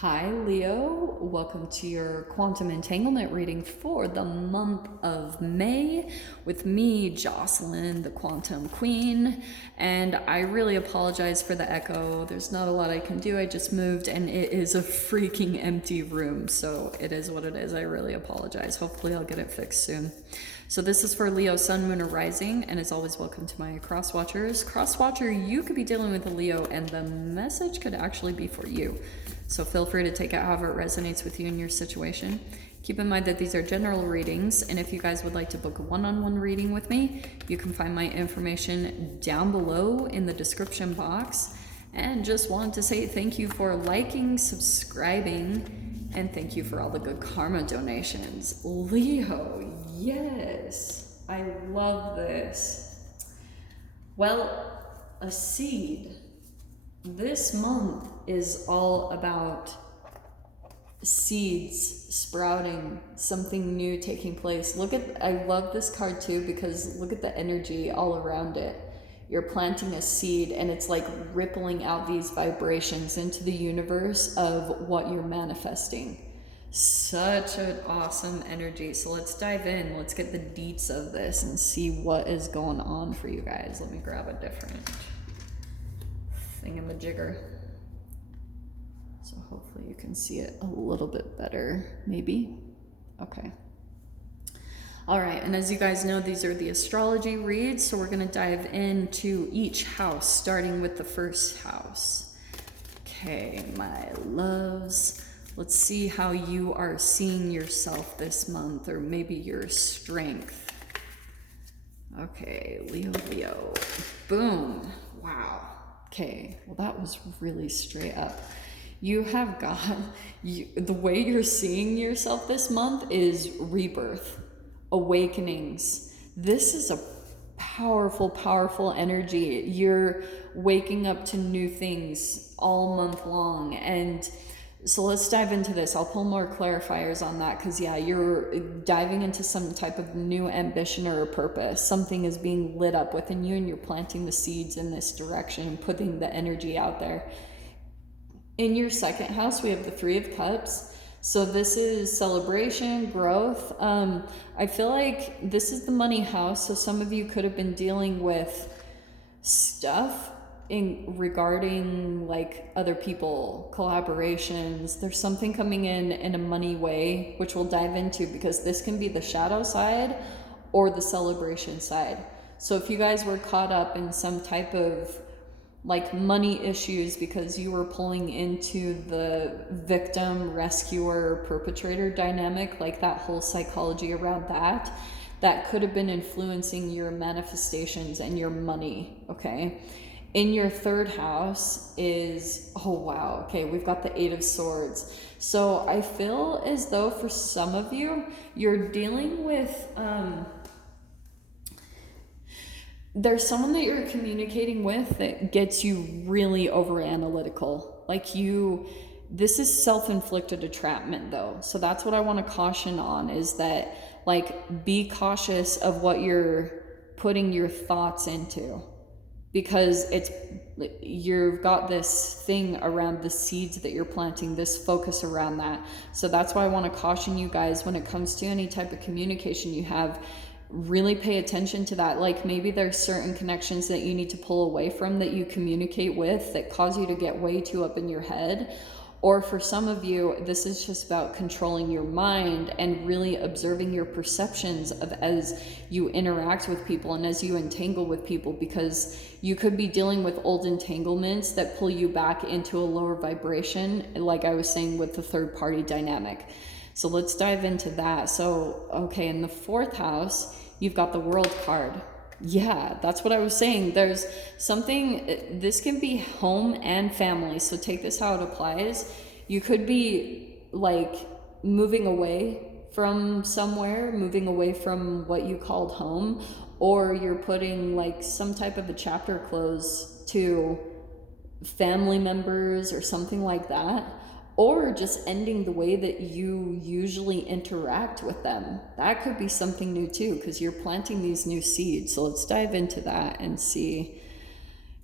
Hi Leo, welcome to your quantum entanglement reading for the month of May with me, Jocelyn, the quantum queen. And I really apologize for the echo. There's not a lot I can do. I just moved and it is a freaking empty room. So it is what it is. I really apologize. Hopefully I'll get it fixed soon. So this is for Leo, Sun, Moon, or Rising, and as always, welcome to my cross watchers. Cross watcher, you could be dealing with a Leo, and the message could actually be for you. So feel free to take it however it resonates with you in your situation. Keep in mind that these are general readings, and if you guys would like to book a one-on-one reading with me, you can find my information down below in the description box. And just wanted to say thank you for liking, subscribing, and thank you for all the good karma donations. Leo, yes, I love this. Well, a seed. This month is all about seeds sprouting, something new taking place. I love this card too because look at the energy all around it. You're planting a seed and it's like rippling out these vibrations into the universe of what you're manifesting. Such an awesome energy. So let's dive in. Let's get the deets of this and see what is going on for you guys. Let me grab a different thingamajigger. So hopefully you can see it a little bit better, maybe. Okay. All right, and as you guys know, these are the astrology reads, so we're going to dive into each house, starting with the first house. Okay, my loves, let's see how you are seeing yourself this month, or maybe your strength. Okay, Leo. Boom. Wow. Okay, well that was really straight up. You have got, the way you're seeing yourself this month is rebirth, awakenings. This is a powerful, powerful energy. You're waking up to new things all month long. And so let's dive into this. I'll pull more clarifiers on that because, yeah, you're diving into some type of new ambition or a purpose. Something is being lit up within you and you're planting the seeds in this direction and putting the energy out there. In your second house, we have the Three of Cups. So this is celebration, growth. I feel like this is the money house. So some of you could have been dealing with stuff regarding like other people, collaborations. There's something coming in a money way, which we'll dive into because this can be the shadow side or the celebration side. So if you guys were caught up in some type of like money issues because you were pulling into the victim, rescuer, perpetrator dynamic, like that whole psychology around that could have been influencing your manifestations and your money, okay? In your third house is, oh wow, okay, we've got the Eight of Swords. So I feel as though for some of you, you're dealing with, there's someone that you're communicating with that gets you really over analytical. Like this is self-inflicted entrapment though. So that's what I want to caution on is that like be cautious of what you're putting your thoughts into. Because you've got this thing around the seeds that you're planting, this focus around that. So that's why I want to caution you guys when it comes to any type of communication you have, really pay attention to that. Like maybe there's certain connections that you need to pull away from that you communicate with that cause you to get way too up in your head. Or for some of you, this is just about controlling your mind and really observing your perceptions of as you interact with people and as you entangle with people, because you could be dealing with old entanglements that pull you back into a lower vibration, like I was saying with the third party dynamic. So let's dive into that. So, okay, in the fourth house, you've got the World card. Yeah, that's what I was saying. There's something, this can be home and family. So take this how it applies. You could be like moving away from somewhere, moving away from what you called home, or you're putting like some type of a chapter close to family members or something like that. Or just ending the way that you usually interact with them. That could be something new too, because you're planting these new seeds. So let's dive into that and see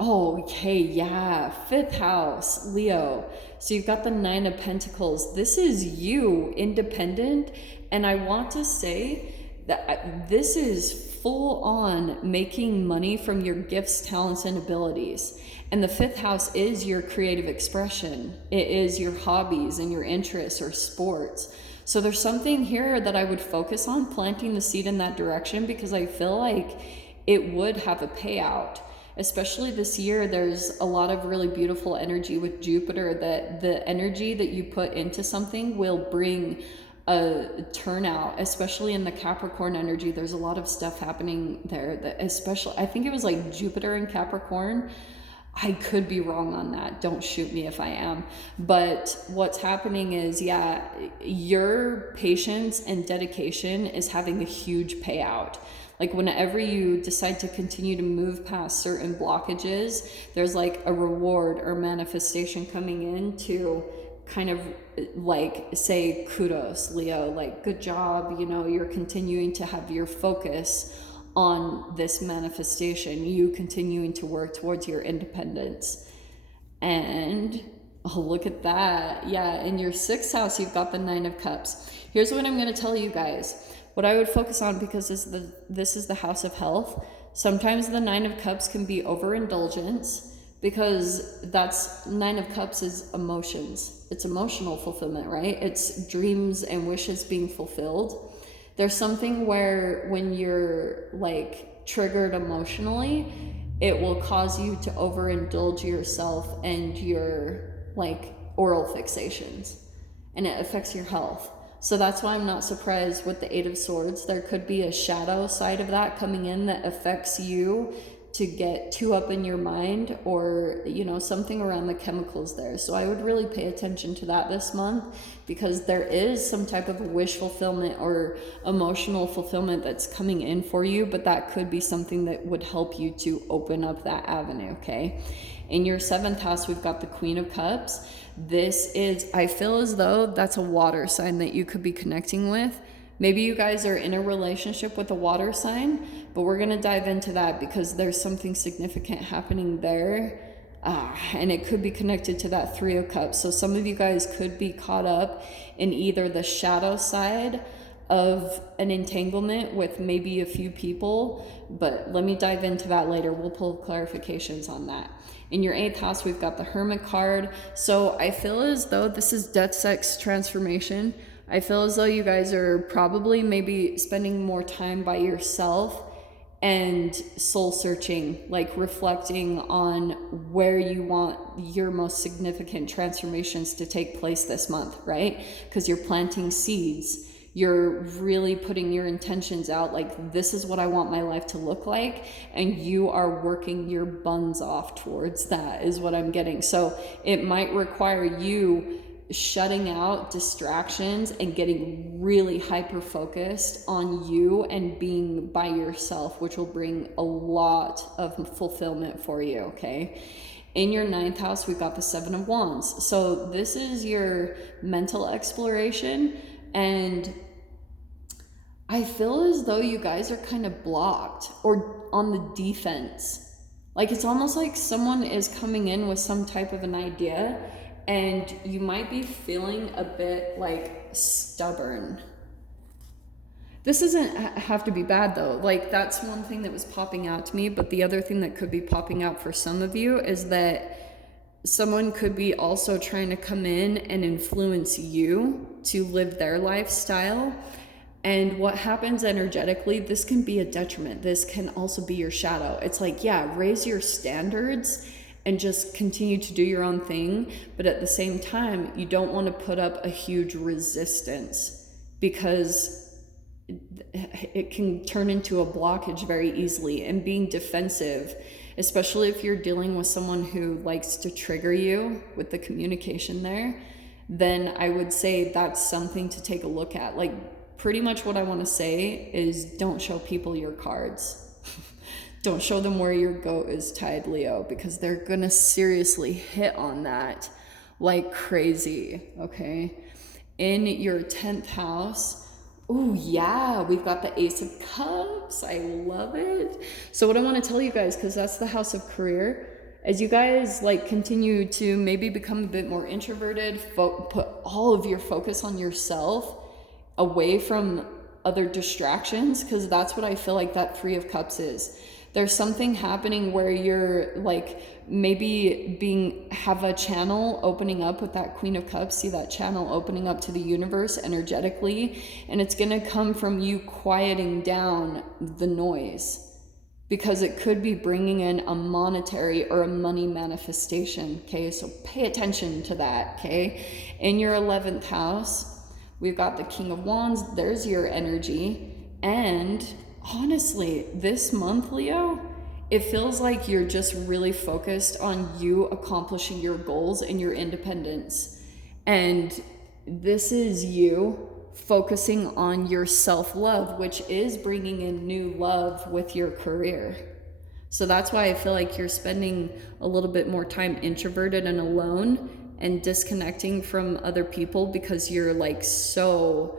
Oh, okay, yeah. Fifth house, Leo. So you've got the Nine of Pentacles. This is you, independent. And I want to say that this is full on making money from your gifts, talents, and abilities. And the fifth house is your creative expression, it is your hobbies and your interests or sports. So there's something here that I would focus on planting the seed in that direction, because I feel like it would have a payout. Especially this year, there's a lot of really beautiful energy with Jupiter, that the energy that you put into something will bring a turnout, especially in the Capricorn energy. There's a lot of stuff happening there that, especially, I think it was like Jupiter in Capricorn. I could be wrong on that. Don't shoot me if I am. But what's happening is, yeah, your patience and dedication is having a huge payout. Like whenever you decide to continue to move past certain blockages, there's like a reward or manifestation coming in to kind of like say kudos, Leo, like good job, you know, you're continuing to have your focus on this manifestation, you continuing to work towards your independence. And oh, look at that. Yeah, in your sixth house, you've got the Nine of Cups. Here's what I'm going to tell you guys. What I would focus on, because this is the house of health. Sometimes the Nine of Cups can be overindulgence, because that's Nine of Cups is emotions. It's emotional fulfillment, right? It's dreams and wishes being fulfilled. There's something where when you're like triggered emotionally, it will cause you to overindulge yourself and your like oral fixations, and it affects your health. So that's why I'm not surprised with the Eight of Swords. There could be a shadow side of that coming in that affects you to get too up in your mind, or, you know, something around the chemicals there. So I would really pay attention to that this month, because there is some type of wish fulfillment or emotional fulfillment that's coming in for you, but that could be something that would help you to open up that avenue, okay? In your seventh house, we've got the Queen of Cups. This is, I feel as though that's a water sign that you could be connecting with. Maybe you guys are in a relationship with a water sign, but we're going to dive into that because there's something significant happening there. And it could be connected to that Three of Cups. So some of you guys could be caught up in either the shadow side of an entanglement with maybe a few people, but let me dive into that later. We'll pull clarifications on that. In your eighth house, we've got the Hermit card. So I feel as though this is death, sex, transformation. I feel as though you guys are probably maybe spending more time by yourself and soul searching, like reflecting on where you want your most significant transformations to take place this month, right? Because you're planting seeds. You're really putting your intentions out, like, this is what I want my life to look like, and you are working your buns off towards that, is what I'm getting. So it might require you shutting out distractions and getting really hyper focused on you and being by yourself, which will bring a lot of fulfillment for you, okay? In your ninth house, we've got the Seven of Wands. So this is your mental exploration, and I feel as though you guys are kind of blocked or on the defense. Like, it's almost like someone is coming in with some type of an idea, and you might be feeling a bit like stubborn. This doesn't have to be bad though. Like, that's one thing that was popping out to me, but the other thing that could be popping out for some of you is that someone could be also trying to come in and influence you to live their lifestyle. And what happens energetically, this can be a detriment. This can also be your shadow. It's like, yeah, raise your standards and just continue to do your own thing. But at the same time, you don't want to put up a huge resistance, because it can turn into a blockage very easily. And being defensive, especially if you're dealing with someone who likes to trigger you with the communication there, then I would say that's something to take a look at. Like, pretty much what I want to say is, don't show people your cards. Don't show them where your goat is tied, Leo, because they're gonna seriously hit on that like crazy, okay? In your 10th house, oh yeah, we've got the Ace of Cups. I love it. So what I want to tell you guys, because that's the house of career, as you guys like continue to maybe become a bit more introverted, put all of your focus on yourself away from other distractions, because that's what I feel like that Three of Cups is. There's something happening where you're like maybe have a channel opening up with that Queen of Cups. See that channel opening up to the universe energetically, and it's going to come from you quieting down the noise, because it could be bringing in a monetary or a money manifestation. Okay, so pay attention to that. Okay, in your 11th house, we've got the King of Wands. There's your energy. And honestly, this month, Leo, it feels like you're just really focused on you accomplishing your goals and your independence. And this is you focusing on your self-love, which is bringing in new love with your career. So that's why I feel like you're spending a little bit more time introverted and alone and disconnecting from other people, because you're like so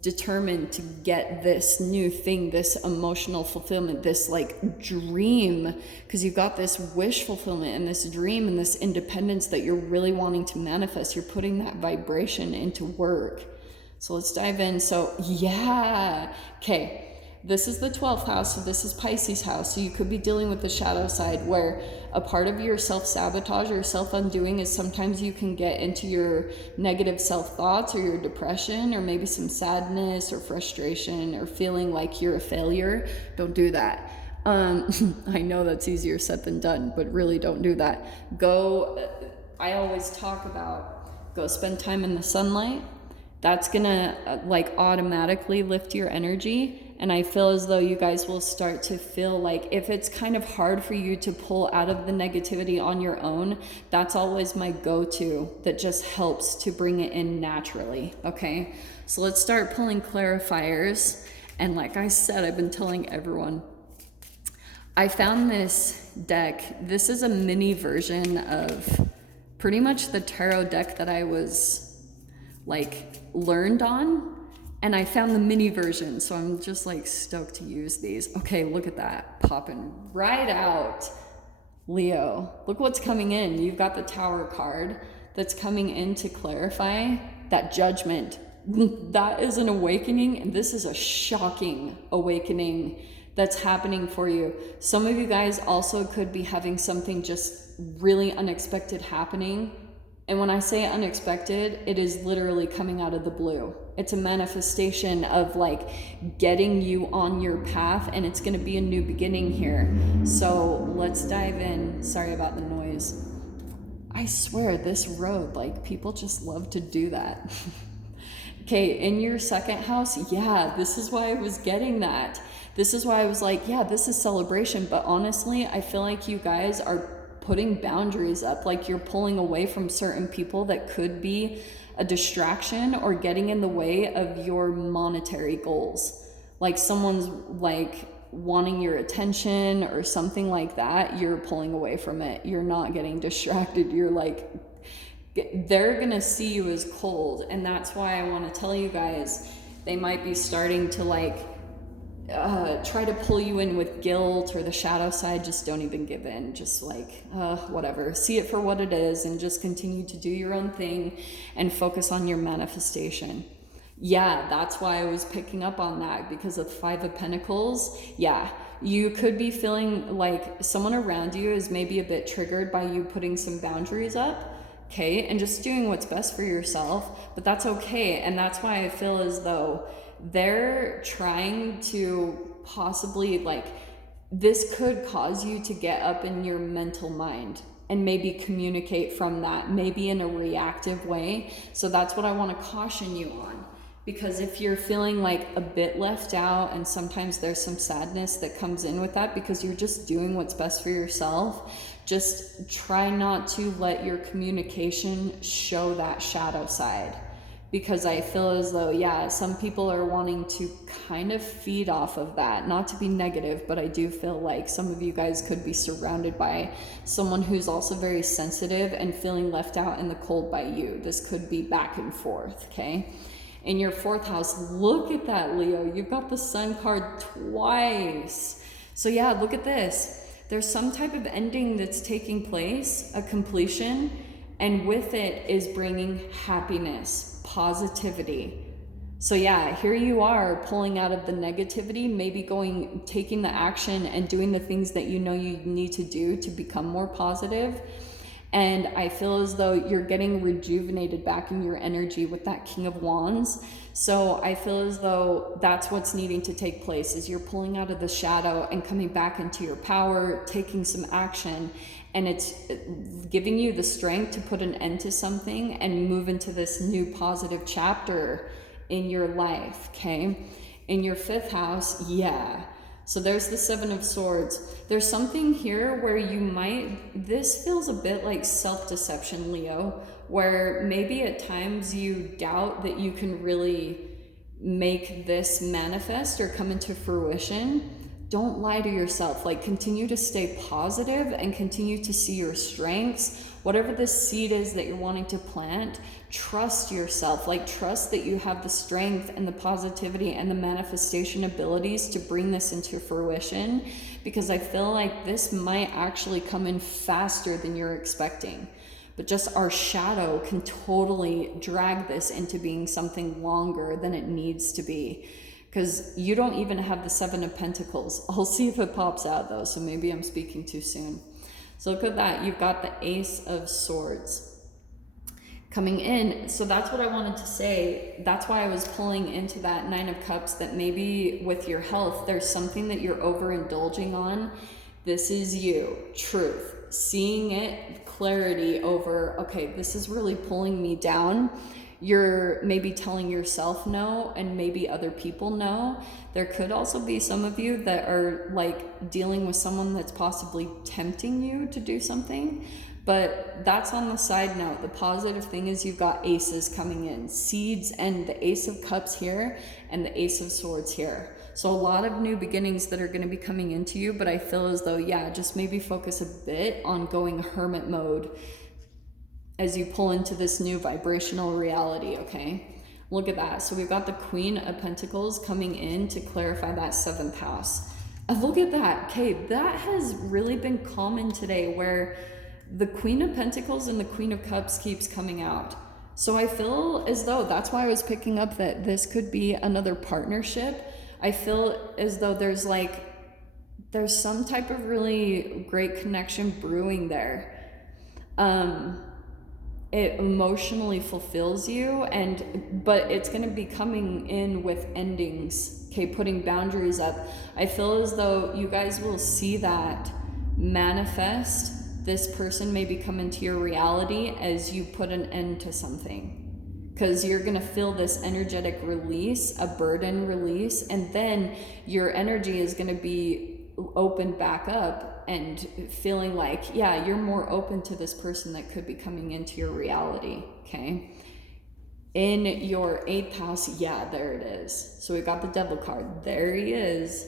determined to get this new thing, this emotional fulfillment, this like dream, because you've got this wish fulfillment and this dream and this independence that you're really wanting to manifest. You're putting that vibration into work. So let's dive in. So yeah, okay, this is the 12th house, so this is Pisces house. So you could be dealing with the shadow side, where a part of your self-sabotage or self-undoing is sometimes you can get into your negative self-thoughts or your depression, or maybe some sadness or frustration or feeling like you're a failure. Don't do that. I know that's easier said than done, but really don't do that. I always talk about, go spend time in the sunlight. That's gonna like automatically lift your energy. And I feel as though you guys will start to feel like, if it's kind of hard for you to pull out of the negativity on your own, that's always my go-to that just helps to bring it in naturally. Okay, so let's start pulling clarifiers. And like I said, I've been telling everyone, I found this deck. This is a mini version of pretty much the tarot deck that I was like learned on, and I found the mini version, so I'm just like stoked to use these. Okay, look at that, popping right out. Leo, look what's coming in. You've got the Tower card that's coming in to clarify that judgment. That is an awakening, and this is a shocking awakening that's happening for you. Some of you guys also could be having something just really unexpected happening. And when I say unexpected, it is literally coming out of the blue. It's a manifestation of like getting you on your path, and it's going to be a new beginning here. So let's dive in. Sorry about the noise. I swear this road, like people just love to do that. Okay, in your second house, yeah, this is why I was getting that. This is why I was like, yeah, this is celebration. But honestly, I feel like you guys are putting boundaries up, like you're pulling away from certain people that could be a distraction or getting in the way of your monetary goals. Like someone's like wanting your attention or something like that, you're pulling away from it. You're not getting distracted. You're like, they're gonna see you as cold. And that's why I want to tell you guys, they might be starting to like try to pull you in with guilt or the shadow side. Just don't even give in. Just like whatever, see it for what it is, and just continue to do your own thing and focus on your manifestation. Yeah, that's why I was picking up on that, because of 5 of Pentacles. Yeah, you could be feeling like someone around you is maybe a bit triggered by you putting some boundaries up, okay, and just doing what's best for yourself. But that's okay. And that's why I feel as though they're trying to possibly like, this could cause you to get up in your mental mind and maybe communicate from that, maybe in a reactive way. So that's what I want to caution you on, because if you're feeling like a bit left out, and sometimes there's some sadness that comes in with that because you're just doing what's best for yourself, just try not to let your communication show that shadow side. Because I feel as though, yeah, some people are wanting to kind of feed off of that. Not to be negative, but I do feel like some of you guys could be surrounded by someone who's also very sensitive and feeling left out in the cold by you. This could be back and forth, okay? In your 4th house, look at that, Leo. You've got the Sun card twice. So yeah, look at this. there's some type of ending that's taking place, a completion, and with it is bringing happiness, positivity. So yeah, here you are pulling out of the negativity, maybe taking the action and doing the things that you know you need to do to become more positive. And I feel as though you're getting rejuvenated back in your energy with that King of Wands. So I feel as though that's what's needing to take place, is you're pulling out of the shadow and coming back into your power, taking some action, and it's giving you the strength to put an end to something and move into this new positive chapter in your life, okay? In your 5th house, yeah. So there's the 7 of Swords. There's something here where this feels a bit like self-deception, Leo, where maybe at times you doubt that you can really make this manifest or come into fruition. Don't lie to yourself. Like, continue to stay positive and continue to see your strengths. Whatever the seed is that you're wanting to plant, trust yourself. Like, trust that you have the strength and the positivity and the manifestation abilities to bring this into fruition, because I feel like this might actually come in faster than you're expecting. But just our shadow can totally drag this into being something longer than it needs to be, because you don't even have the 7 of Pentacles. I'll see if it pops out though, so maybe I'm speaking too soon. So look at that, you've got the Ace of Swords coming in. So that's what I wanted to say. That's why I was pulling into that 9 of Cups, that maybe with your health, there's something that you're overindulging on. This is you, truth, seeing it, clarity over, okay, this is really pulling me down. You're maybe telling yourself no, and maybe other people no. There could also be some of you that are like dealing with someone that's possibly tempting you to do something, but that's on the side note. The positive thing is you've got aces coming in, seeds, and the Ace of Cups here and the Ace of Swords here. So a lot of new beginnings that are going to be coming into you, but I feel as though, yeah, just maybe focus a bit on going hermit mode as you pull into this new vibrational reality, okay? Look at that. So we've got the Queen of Pentacles coming in to clarify that 7th house. Look at that. Okay, that has really been common today, where the Queen of Pentacles and the Queen of Cups keeps coming out. So I feel as though that's why I was picking up that this could be another partnership. I feel as though there's some type of really great connection brewing there. It emotionally fulfills you, but it's going to be coming in with endings, okay, putting boundaries up. I feel as though you guys will see that manifest. This person may come into your reality as you put an end to something, because you're going to feel this energetic release, a burden release, and then your energy is going to be opened back up and feeling like, yeah, you're more open to this person that could be coming into your reality, okay? In your 8th house, yeah, there it is. So we got the Devil card. There he is.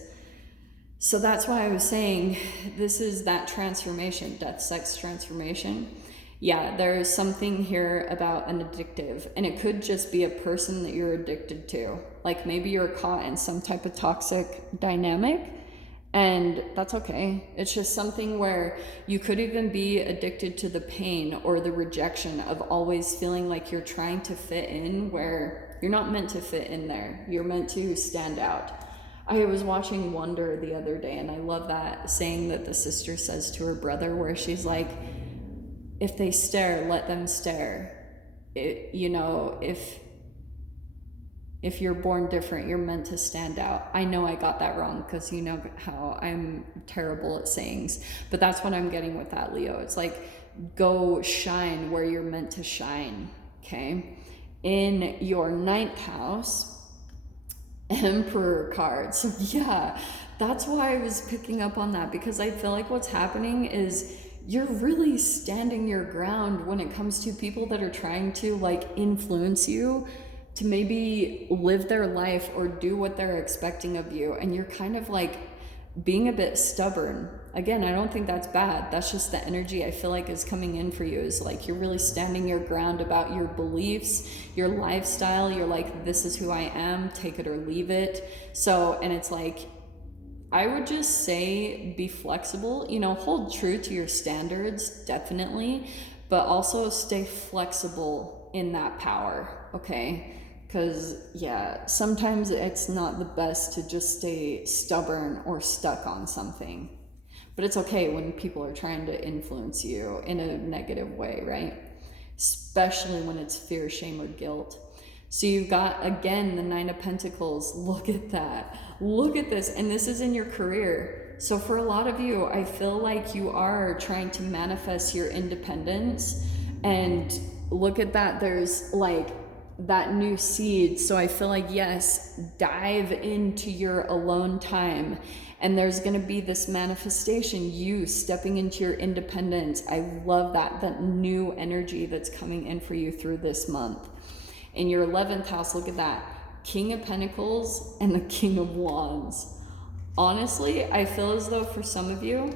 So that's why I was saying this is that transformation, death, sex transformation. Yeah, there's something here about an addictive, and it could just be a person that you're addicted to. Like maybe you're caught in some type of toxic dynamic, and that's okay. It's just something where you could even be addicted to the pain or the rejection of always feeling like you're trying to fit in where you're not meant to fit in there. You're meant to stand out. I was watching Wonder the other day, and I love that saying that the sister says to her brother, where she's like, if they stare, let them stare. If you're born different, you're meant to stand out. I know I got that wrong, because you know how I'm terrible at sayings, but that's what I'm getting with that, Leo. It's like, go shine where you're meant to shine, okay? In your 9th house, Emperor card. So yeah, that's why I was picking up on that, because I feel like what's happening is you're really standing your ground when it comes to people that are trying to like influence you to maybe live their life or do what they're expecting of you, and you're kind of like being a bit stubborn. Again, I don't think that's bad. That's just the energy I feel like is coming in for you, is like you're really standing your ground about your beliefs, your lifestyle. You're like, this is who I am, take it or leave it. So, and it's like, I would just say be flexible, you know, hold true to your standards, definitely, but also stay flexible in that power, okay? Because, yeah, sometimes it's not the best to just stay stubborn or stuck on something. But it's okay when people are trying to influence you in a negative way, right? Especially when it's fear, shame, or guilt. So you've got, again, the Nine of Pentacles. Look at that. Look at this. And this is in your career. So for a lot of you, I feel like you are trying to manifest your independence. And look at that. There's like that new seed. So I feel like, yes, dive into your alone time. And there's going to be this manifestation, you stepping into your independence. I love that new energy that's coming in for you through this month. In your 11th house, look at that. King of Pentacles and the King of Wands. Honestly, I feel as though for some of you,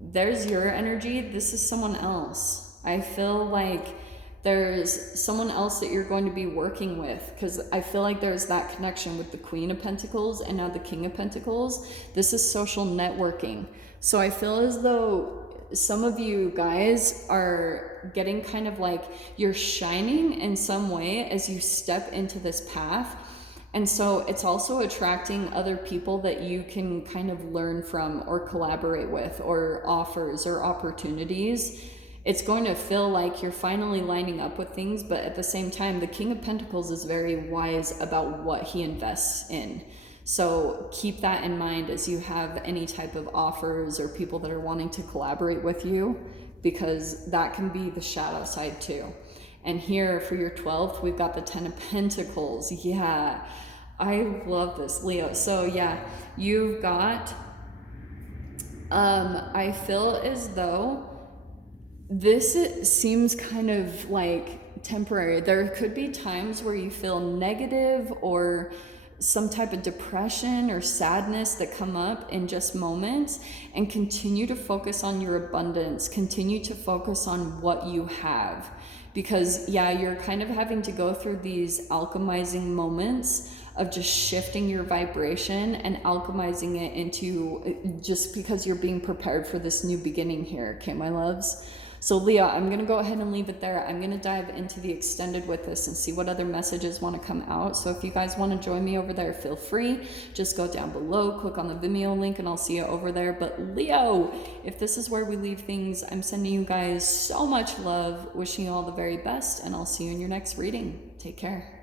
there's your energy. This is someone else. I feel like there's someone else that you're going to be working with, because I feel like there's that connection with the Queen of Pentacles and now the King of Pentacles. This is social networking. So I feel as though some of you guys are getting kind of like you're shining in some way as you step into this path. And so it's also attracting other people that you can kind of learn from or collaborate with, or offers or opportunities. It's going to feel like you're finally lining up with things, but at the same time, the King of Pentacles is very wise about what he invests in. So keep that in mind as you have any type of offers or people that are wanting to collaborate with you, because that can be the shadow side too. And here for your 12th, we've got the 10 of Pentacles. Yeah, I love this, Leo. So yeah, you've got, I feel as though this seems kind of like temporary. There could be times where you feel negative or some type of depression or sadness that come up in just moments, and continue to focus on your abundance. Continue to focus on what you have, because yeah, you're kind of having to go through these alchemizing moments of just shifting your vibration and alchemizing it into, just because you're being prepared for this new beginning here. Okay, my loves? So Leo, I'm going to go ahead and leave it there. I'm going to dive into the extended with this and see what other messages want to come out. So if you guys want to join me over there, feel free. Just go down below, click on the Vimeo link, and I'll see you over there. But Leo, if this is where we leave things, I'm sending you guys so much love, wishing you all the very best, and I'll see you in your next reading. Take care.